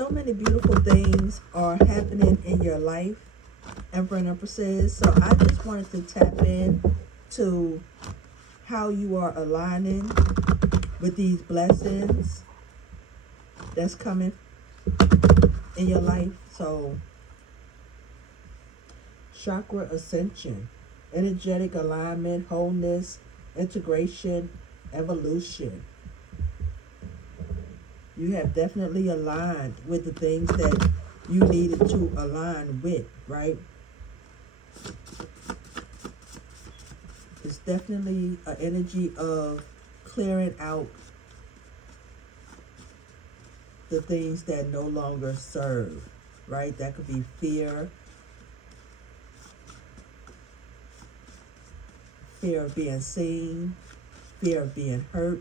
So many beautiful things are happening in your life, Emperor and Empresses. So I just wanted to tap in to how you are aligning with these blessings that's coming in your life. So chakra ascension, energetic alignment, wholeness, integration, evolution. You have definitely aligned with the things that you needed to align with, right? It's definitely an energy of clearing out the things that no longer serve, right? That could be fear, fear of being seen, fear of being hurt,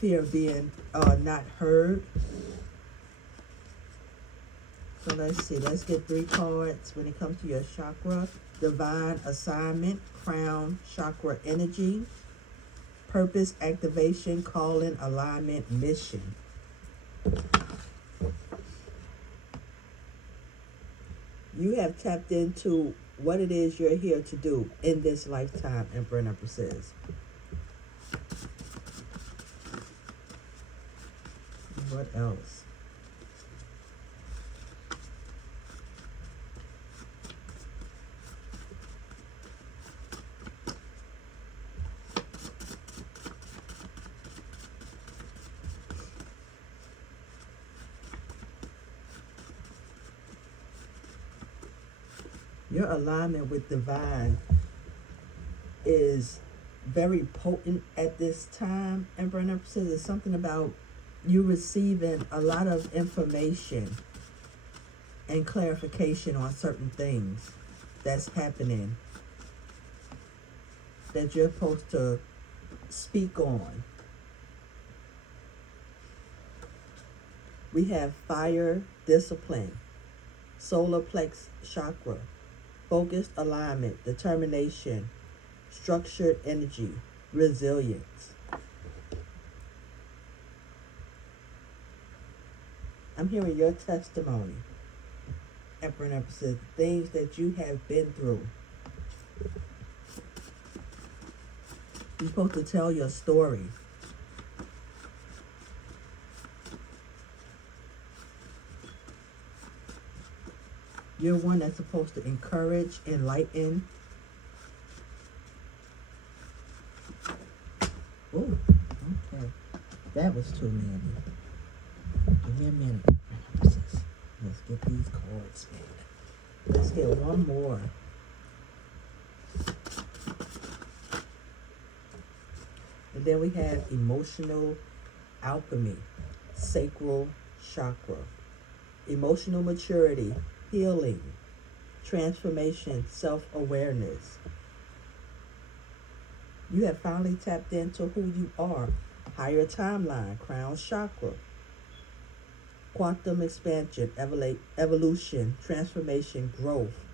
fear of being not heard. So let's see, let's get 3 cards when it comes to your chakra. Divine assignment, crown, chakra energy, purpose, activation, calling, alignment, mission. You have tapped into what it is you're here to do in this lifetime, Emperor and Empresses. What else? Your alignment with divine is very potent at this time, Emperor and Empresses. There's something about you receiving a lot of information and clarification on certain things that's happening that you're supposed to speak on. We have fire, discipline, solar plex chakra, focused alignment, determination, structured energy, resilience. I'm hearing your testimony, Emperor and Empress, things that you have been through. You're supposed to tell your story. You're one that's supposed to encourage, enlighten. Oh, okay. That was too many. Give me a minute. Let's get these cards back. Let's get one more. And then we have emotional alchemy, sacral chakra, emotional maturity, healing, transformation, self-awareness. You have finally tapped into who you are. Higher timeline, crown chakra, quantum expansion, evolution, transformation, growth.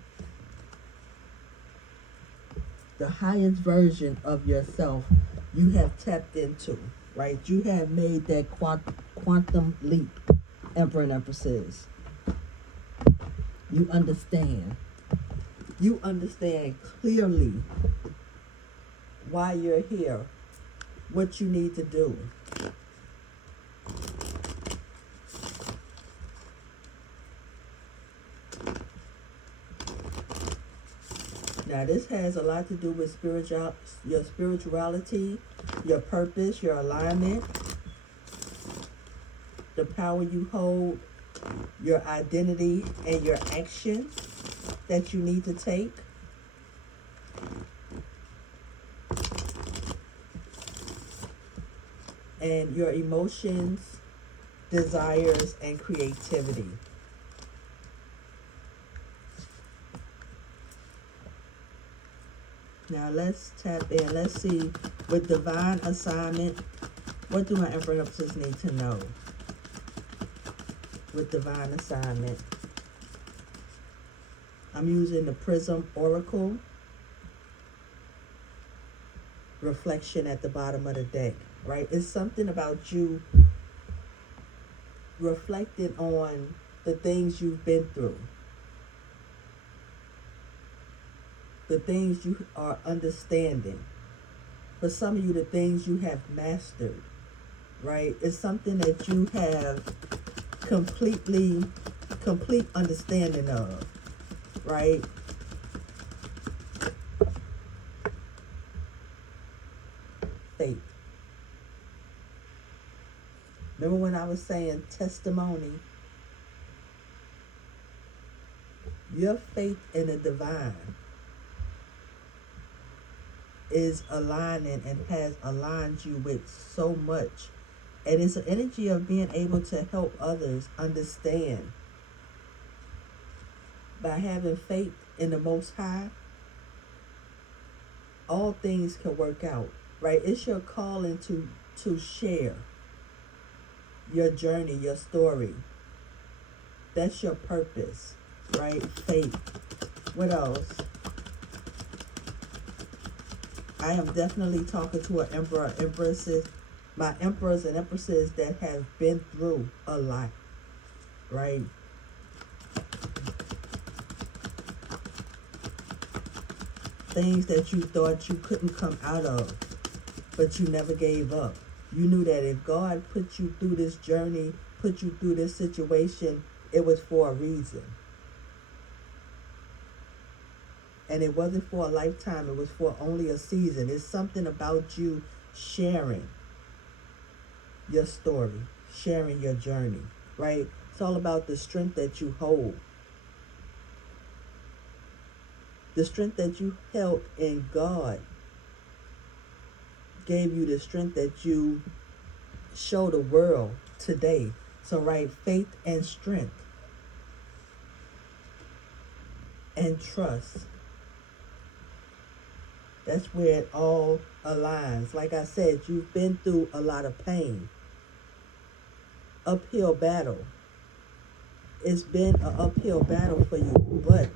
The highest version of yourself you have tapped into, right? You have made that quantum leap, Emperor and Empresses. You understand. You understand clearly why you're here, what you need to do. Now this has a lot to do with your spirituality, your purpose, your alignment, the power you hold, your identity, and your action that you need to take. And your emotions, desires, and creativity. Now let's tap in. Let's see, with divine assignment, what do my Emperor Empresses need to know? With divine assignment, I'm using the Prism Oracle reflection at the bottom of the deck, right? It's something about you reflecting on the things you've been through, the things you are understanding. For some of you, the things you have mastered, right? It's something that you have complete understanding of, right? Faith. Remember when I was saying testimony? Your faith in the divine is aligning and has aligned you with so much. And it's an energy of being able to help others understand. By having faith in the Most High, all things can work out, right? It's your calling to share your journey, your story. That's your purpose, right? Faith. What else? I am definitely talking to an emperor, empresses, my emperors and empresses that have been through a lot, right? Things that you thought you couldn't come out of, but you never gave up. You knew that if God put you through this journey, put you through this situation, it was for a reason. And it wasn't for a lifetime, it was for only a season. It's something about you sharing your story, sharing your journey, right? It's all about the strength that you hold. The strength that you held in God gave you the strength that you show the world today. So, right, faith and strength and trust. That's where it all aligns. Like I said, you've been through a lot of pain. Uphill battle. It's been an uphill battle for you, but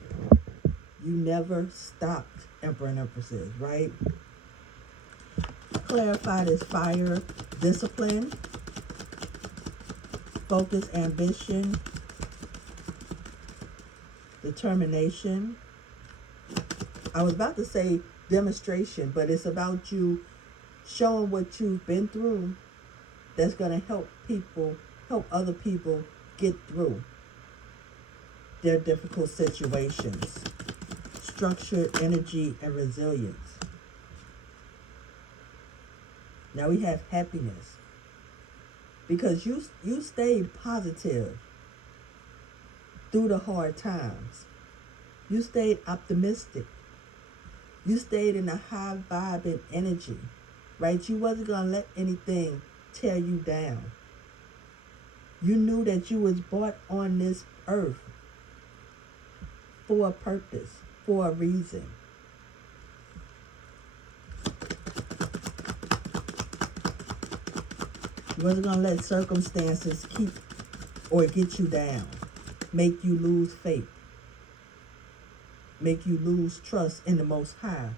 you never stopped, Emperor and Empresses, right? Clarified as fire, discipline, focus, ambition, determination. I was about to say demonstration, but it's about you showing what you've been through that's going to help other people get through their difficult situations. Structured energy and resilience. Now we have happiness, because you stayed positive through the hard times. You stayed optimistic. You stayed in a high vibing energy, right? You wasn't going to let anything tear you down. You knew that you was brought on this earth for a purpose, for a reason. You wasn't going to let circumstances keep or get you down, make you lose faith, make you lose trust in the Most High.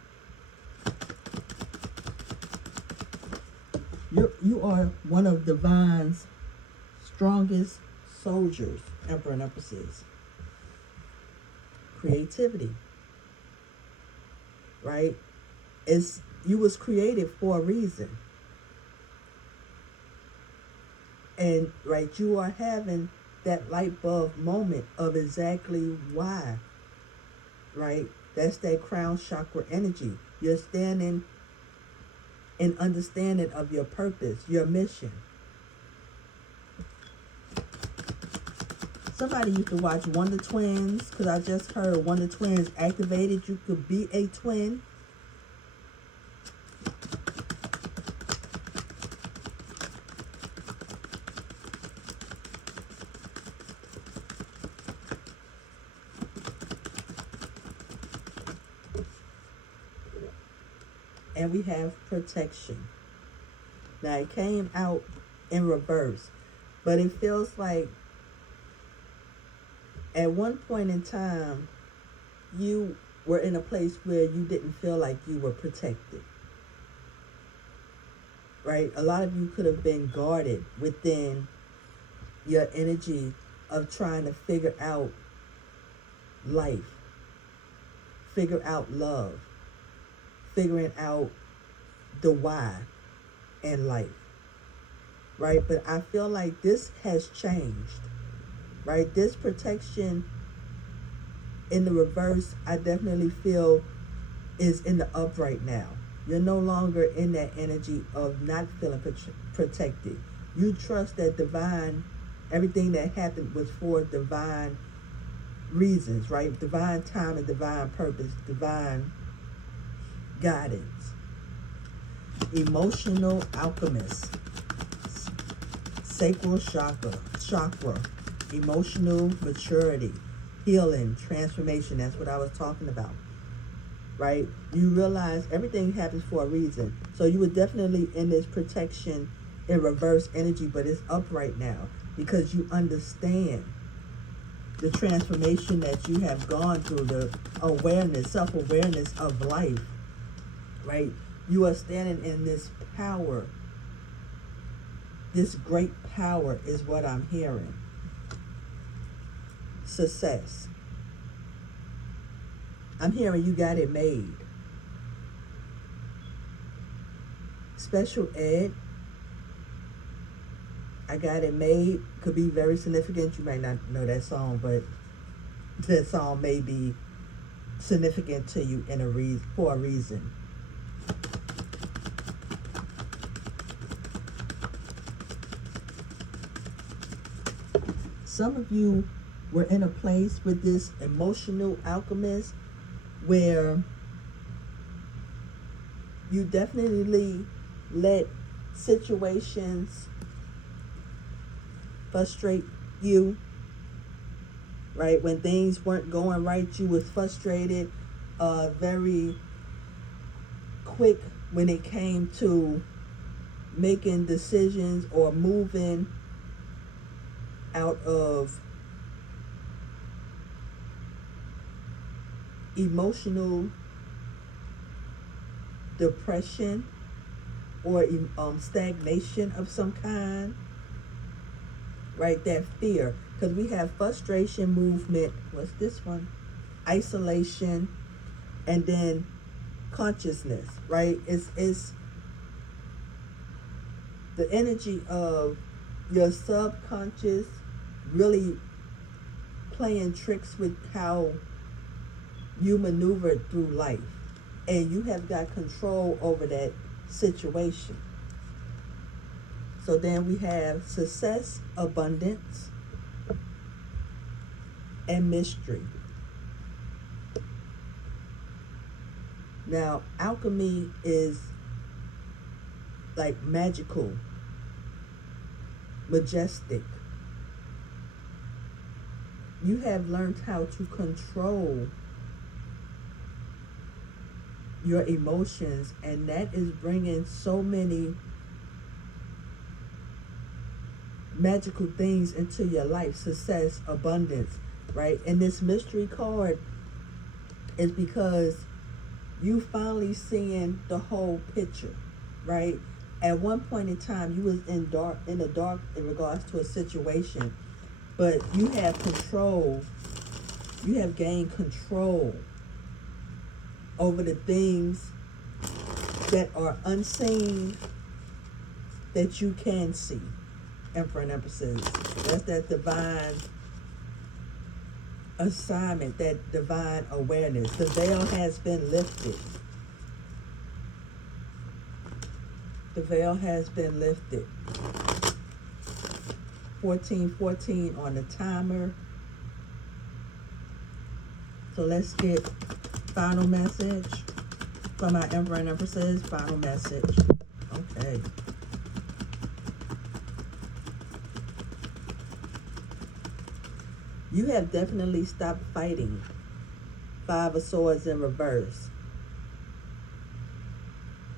You are one of Divine's strongest soldiers, Emperor and Empresses. Creativity, right? You was created for a reason. And, right, you are having that light bulb moment of exactly why, right? That's that crown chakra energy. You're standing in understanding of your purpose, your mission. Somebody used to watch Wonder Twins, because I just heard Wonder Twins activated. You could be a twin. And we have protection. Now it came out in reverse, but it feels like at one point in time, you were in a place where you didn't feel like you were protected, right? A lot of you could have been guarded within your energy of trying to figure out life, figure out love, figuring out the why in life, right? But I feel like this has changed, right? This protection in the reverse, I definitely feel is in the upright now. You're no longer in that energy of not feeling protected. You trust that divine, everything that happened was for divine reasons, right? Divine time and divine purpose, divine guidance. Emotional alchemist, sacral chakra, emotional maturity, healing, transformation. That's what I was talking about, right? You realize everything happens for a reason. So you were definitely in this protection in reverse energy, but it's upright now because you understand the transformation that you have gone through, the awareness, self-awareness of life, right? You are standing in this power. This great power is what I'm hearing. Success. I'm hearing you got it made. Special ed. I got it made could be very significant. You might not know that song, but that song may be significant to you for a reason. Some of you were in a place with this emotional alchemist where you definitely let situations frustrate you, right? When things weren't going right, you was frustrated, very quick when it came to making decisions or moving out of emotional depression or stagnation of some kind, right? That fear, because we have frustration, movement, what's this one? Isolation, and then consciousness, right? It's the energy of your subconscious really playing tricks with how you maneuver through life, and you have got control over that situation. So then we have success, abundance, and mystery. Now, alchemy is like magical, majestic. You have learned how to control your emotions, and that is bringing so many magical things into your life. Success, abundance, right? And this mystery card is because you finally seeing the whole picture, right? At one point in time, you was in the dark in regards to a situation, but you have control. You have gained control over the things that are unseen that you can see. Emperor and Empresses. That's that divine assignment, that divine awareness. The veil has been lifted. The veil has been lifted. 14:14 on the timer. So let's get final message from our Emperor and Empresses. Final message. Okay. You have definitely stopped fighting. Five of Swords in reverse.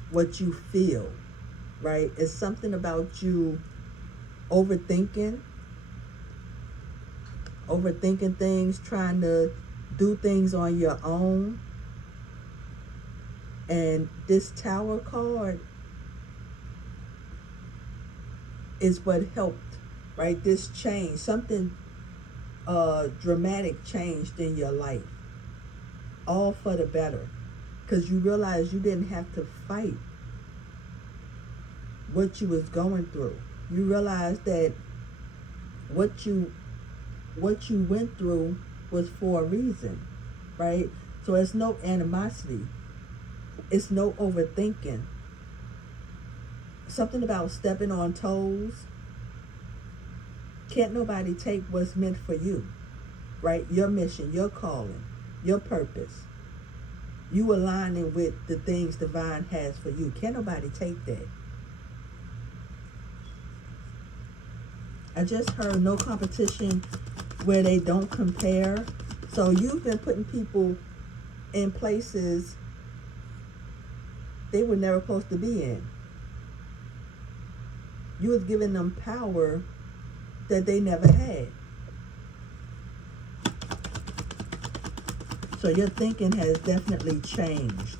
What you feel, right? It's something about you overthinking things, trying to do things on your own. And this Tower card is what helped right? This change, something dramatic changed in your life, all for the better, because you realize you didn't have to fight what you was going through. You realize that what you went through was for a reason, right? So it's no animosity, it's no overthinking. Something about stepping on toes. Can't nobody take what's meant for you, right? Your mission, your calling, your purpose. You aligning with the things divine has for you. Can't nobody take that. I just heard no competition where they don't compare. So you've been putting people in places they were never supposed to be in. You was giving them power that they never had. So your thinking has definitely changed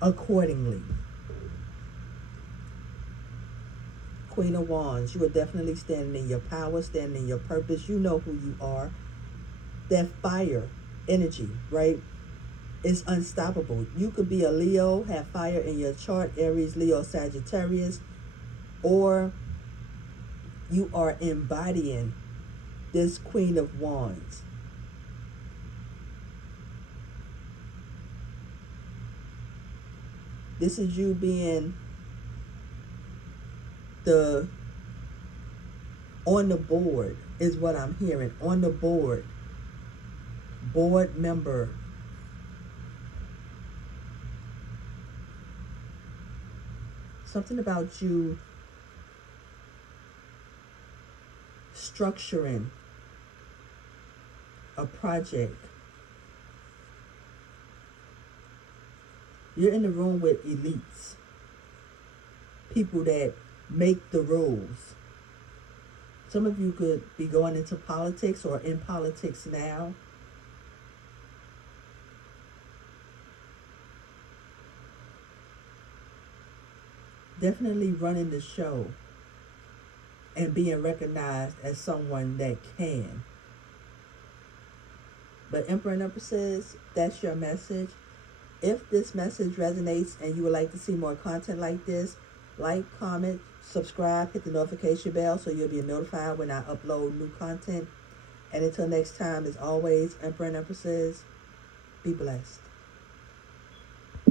accordingly. Queen of Wands, you are definitely standing in your power, standing in your purpose. You know who you are. That fire energy, right, is unstoppable. You could be a Leo, have fire in your chart, Aries, Leo, Sagittarius, or you are embodying this Queen of Wands. This is you being on the board, is what I'm hearing. On the board member. Something about you structuring a project. You're in the room with elites, people that make the rules. Some of you could be going into politics or in politics now. Definitely running the show and being recognized as someone that can. But Emperor and Empresses, that's your message. If this message resonates and you would like to see more content like this, like, comment, subscribe, hit the notification bell so you'll be notified when I upload new content. And until next time, as always, Emperor and Empresses, be blessed.